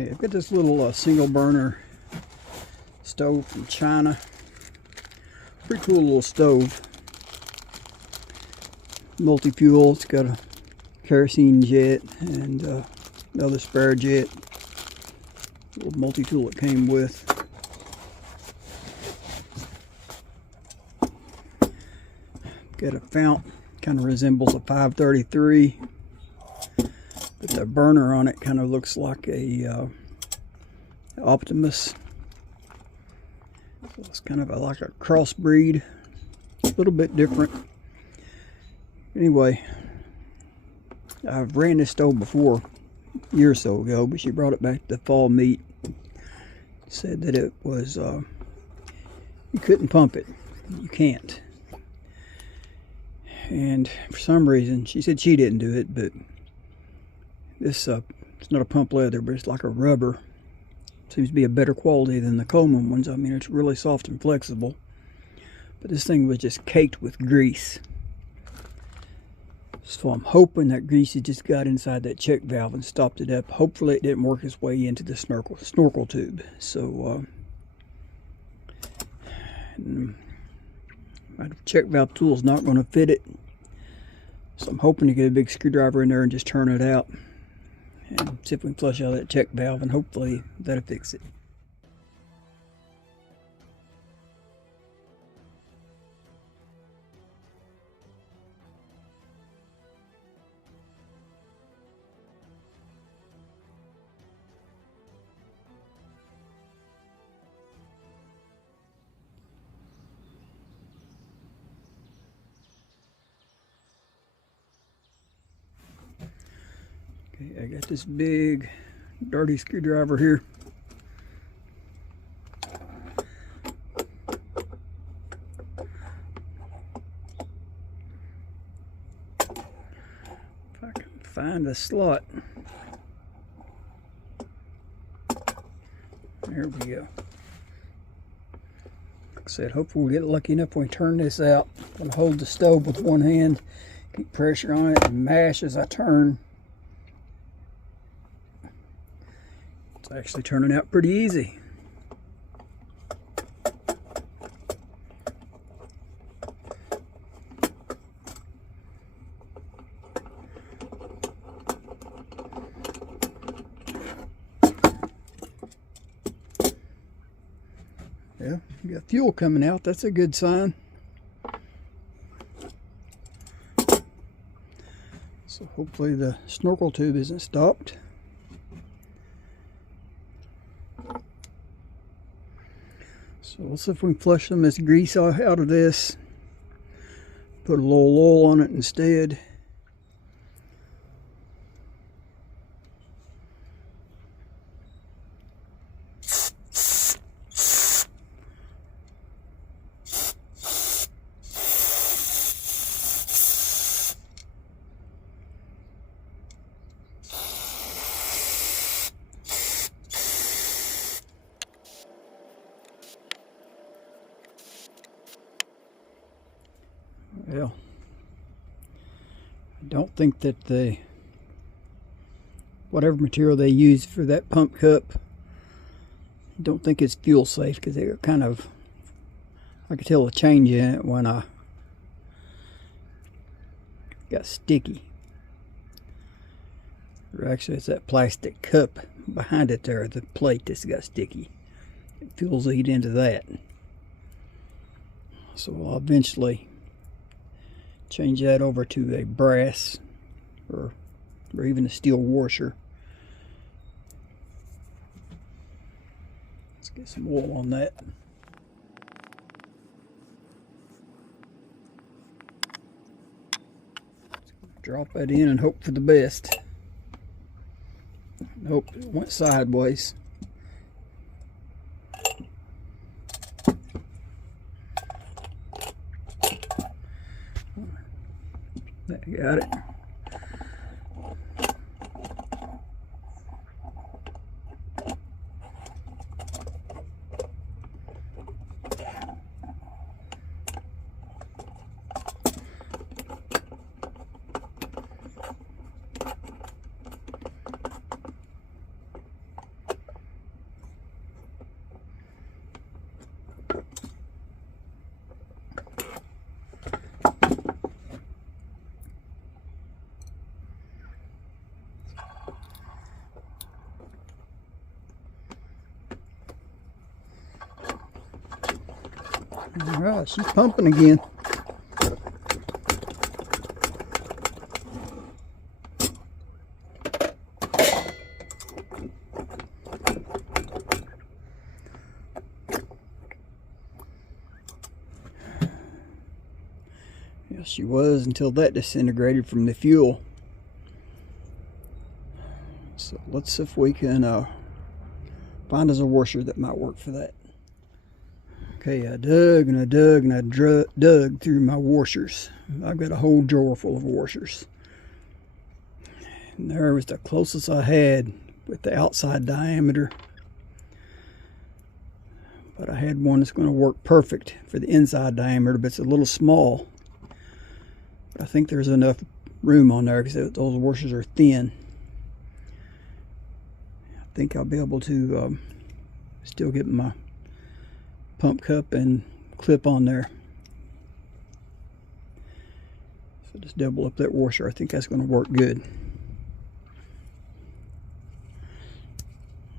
Okay, I've got this little single burner stove from China. Pretty cool little stove. Multi-fuel. It's got a kerosene jet and another spare jet. Little multi-tool it came with. Got a fount. Kind of resembles a 533. But the burner on it kind of looks like a Optimus. So it's kind of like a crossbreed. A little bit different. Anyway, I've ran this stove before a year or so ago, but she brought it back to the fall meet. Said that it was, you couldn't pump it. You can't. And for some reason, she said she didn't do it, but this, it's not a pump leather, but it's like a rubber. Seems to be a better quality than the Coleman ones. I mean, it's really soft and flexible. But this thing was just caked with grease. So I'm hoping that grease had just got inside that check valve and stopped it up. Hopefully it didn't work its way into the snorkel tube. So my check valve tool is not going to fit it. So I'm hoping to get a big screwdriver in there and just turn it out. And see if we can flush out that check valve, and hopefully that'll fix it. Okay, I got this big dirty screwdriver here. If I can find a slot. There we go. Like I said, hopefully we'll get lucky enough when we turn this out. I'm going to hold the stove with one hand, keep pressure on it, and mash as I turn. It's actually turning out pretty easy. Yeah, you got fuel coming out. That's a good sign. So hopefully the snorkel tube isn't stopped. So let's see if we can flush some of this grease out of this. Put a little oil on it instead. Well, I don't think that whatever material they use for that pump cup, I don't think it's fuel safe, because they kind of, I could tell a change in it when I got sticky. Or actually it's that plastic cup behind it there, the plate that's got sticky. Fuels eat into that. So I'll eventually change that over to a brass or even a steel washer. Let's get some oil on that. Drop that in and hope for the best. Nope, it went sideways. Got it. All right, she's pumping again. Yes, she was until that disintegrated from the fuel. So let's see if we can find us a washer that might work for that. Okay, I dug and I dug and I dug through my washers. I've got a whole drawer full of washers. And there was the closest I had with the outside diameter. But I had one that's going to work perfect for the inside diameter, but it's a little small. But I think there's enough room on there because those washers are thin. I think I'll be able to still get my pump cup and clip on there. So just double up that washer. I think that's going to work good.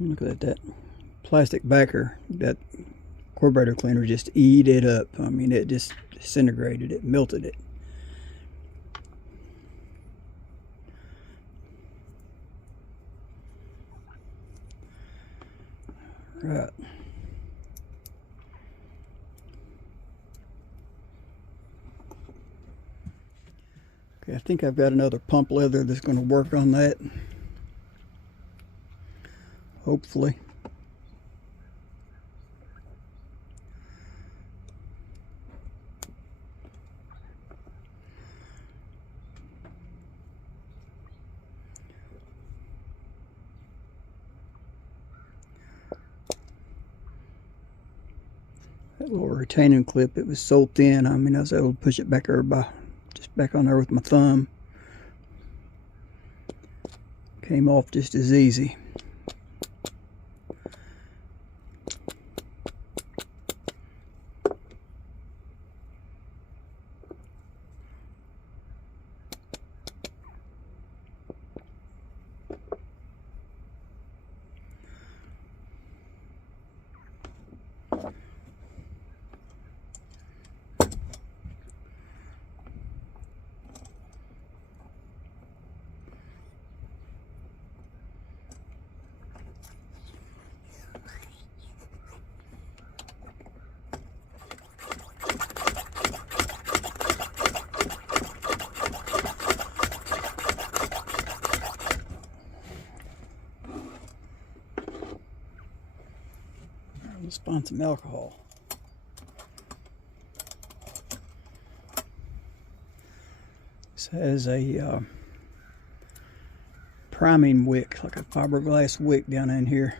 Look at that plastic backer. That carburetor cleaner just ate it up. I mean, it just disintegrated it, melted it. Right. Okay, I think I've got another pump leather that's going to work on that. Hopefully. That little retaining clip, it was so thin, I mean, I was able to push it back there just back on there with my thumb. Came off just as easy. Let's find some alcohol. This has a priming wick, like a fiberglass wick down in here.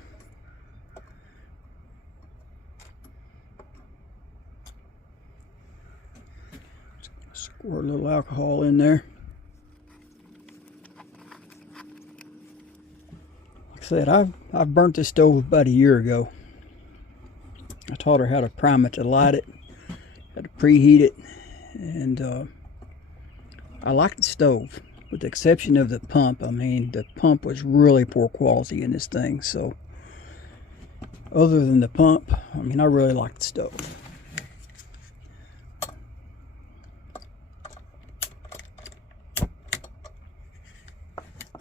Squirt a little alcohol in there. Like I said, I've burnt this stove about a year ago. I taught her how to prime it to light it, how to preheat it, and I liked the stove, with the exception of the pump. I mean, the pump was really poor quality in this thing, so other than the pump, I mean, I really liked the stove.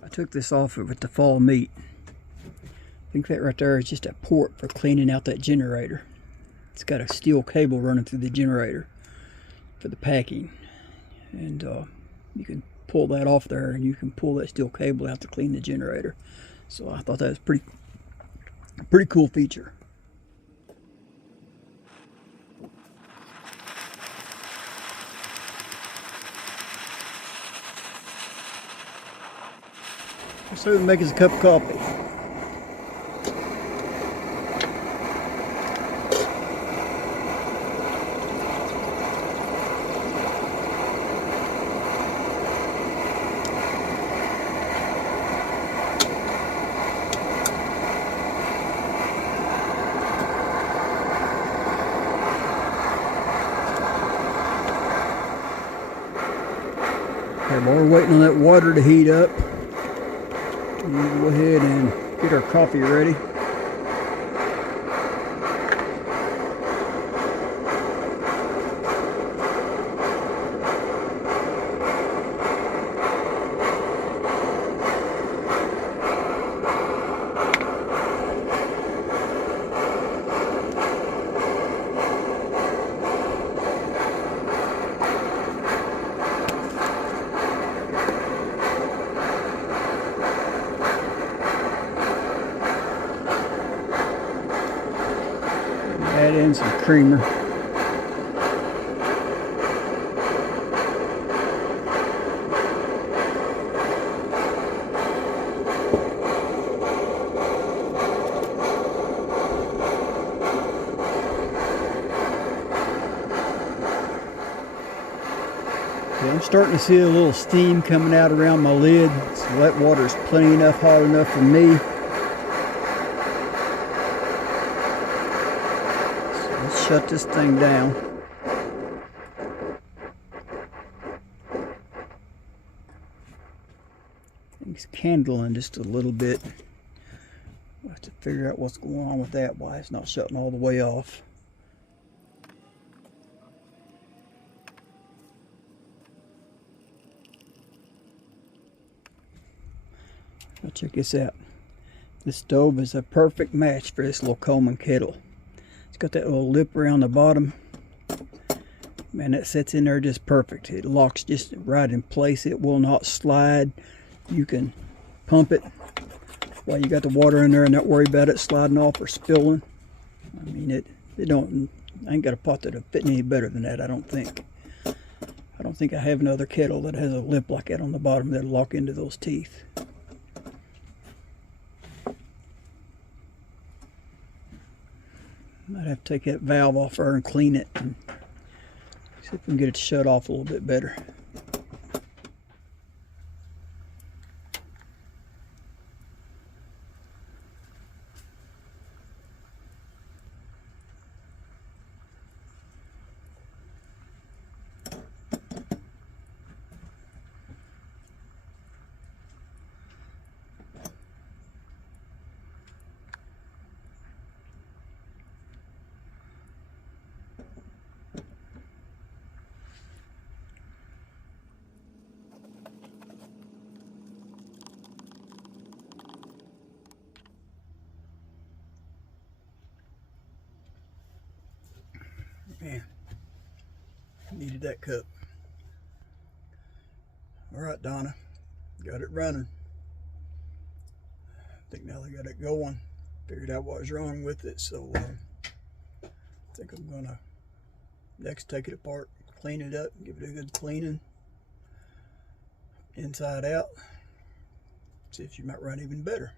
I took this off with the fall meat. I think that right there is just a port for cleaning out that generator. It's got a steel cable running through the generator for the packing, and you can pull that off there, and you can pull that steel cable out to clean the generator. So I thought that was a pretty cool feature. So we make us a cup of coffee. Okay, while we're waiting on that water to heat up, we'll go ahead and get our coffee ready. add in some creamer. Yeah, I'm starting to see a little steam coming out around my lid, so that water's plenty enough, hot enough for me. So let's shut this thing down. It's candling just a little bit. We'll have to figure out what's going on with that, why it's not shutting all the way off. Now check this out. This stove is a perfect match for this little Coleman kettle. It's got that little lip around the bottom. Man, that sits in there just perfect. It locks just right in place. It will not slide. You can pump it while you got the water in there and not worry about it sliding off or spilling. I mean, I ain't got a pot that'll fit any better than that, I don't think. I don't think I have another kettle that has a lip like that on the bottom that'll lock into those teeth. Might have to take that valve off her and clean it and see if we can get it to shut off a little bit better. Man, needed that cup. All right, Donna, got it running. I think now they got it going. Figured out what was wrong with it, so I think I'm gonna next take it apart, clean it up, give it a good cleaning, inside out. See if she might run even better.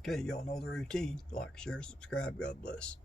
Okay, y'all know the routine. Like, share, subscribe. God bless.